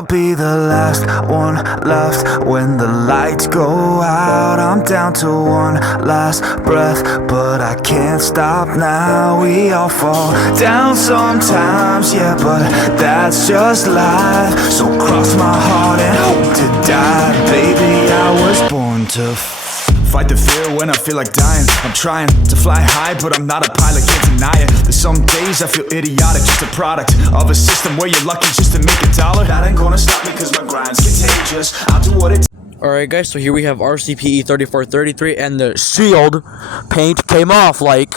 I'll be the last one left when the lights go out. I'm down to one last breath, but I can't stop now. We all fall down sometimes, yeah, but that's just life. So cross my heart and hope to die. Baby, I was born to fight the fear when I feel like dying. I'm trying to fly high, but I'm not a pilot, can't deny it. There's some days I feel idiotic, just a product of a system where you're lucky just to make a dollar. That ain't gonna stop me cause my grind's contagious. I'll do what it Alright guys, so here we have RCPE 3433 and the shield paint came off. Like,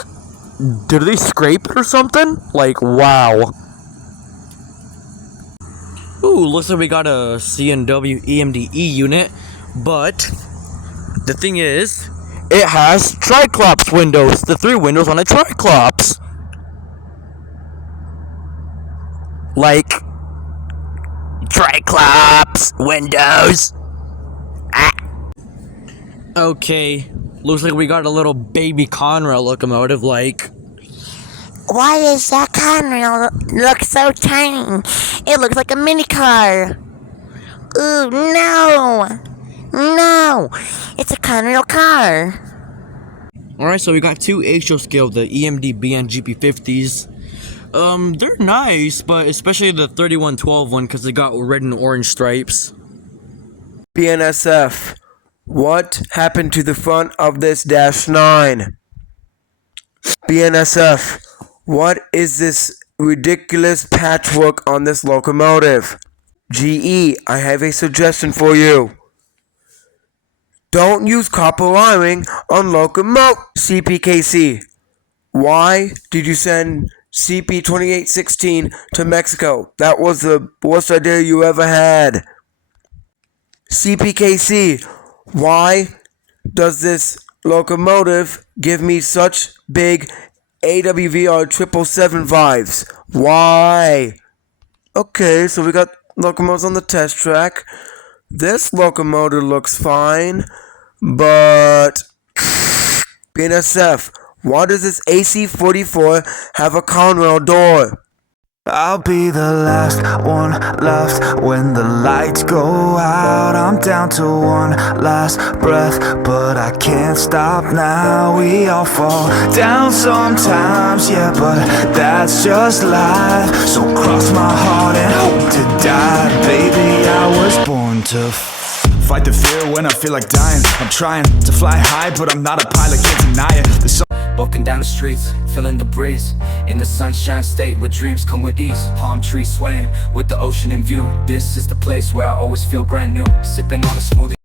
did they scrape it or something? Like, wow. Ooh, looks like we got a C&W EMDE unit, but the thing is, it has Triclops windows. The 3 windows on a Triclops. Like, Triclops windows. Ah. Okay, looks like we got a little baby Conrail locomotive. Like, why does that Conrail look so tiny? It looks like a mini car. Ooh, no! No! It's a Conrail car. alright, so we got 2 HO scale, the EMDB and GP50s. They're nice, but especially the 3112 one because they got red and orange stripes. BNSF, what happened to the front of this -9? BNSF, what is this ridiculous patchwork on this locomotive? GE, I have a suggestion for you. Don't use copper wiring on locomotive. CPKC, why did you send CP2816 to Mexico? That was the worst idea you ever had. CPKC, why does this locomotive give me such big AWVR 777 vibes? Why? Okay, so we got locomotives on the test track. This locomotive looks fine, but BNSF, why does this AC44 have a Conrail door? I'll be the last one left when the lights go out. I'm down to one last breath, but I can't stop now. We all fall down sometimes, yeah, but that's just life. So cross my heart and hope to die. Baby, I was born to fight the fear when I feel like dying. I'm trying to fly high, but I'm not a pilot, can't deny it. Walking down the streets, feeling the breeze, in the sunshine state where dreams come with ease. Palm trees swaying with the ocean in view. This is the place where I always feel brand new, sipping on a smoothie.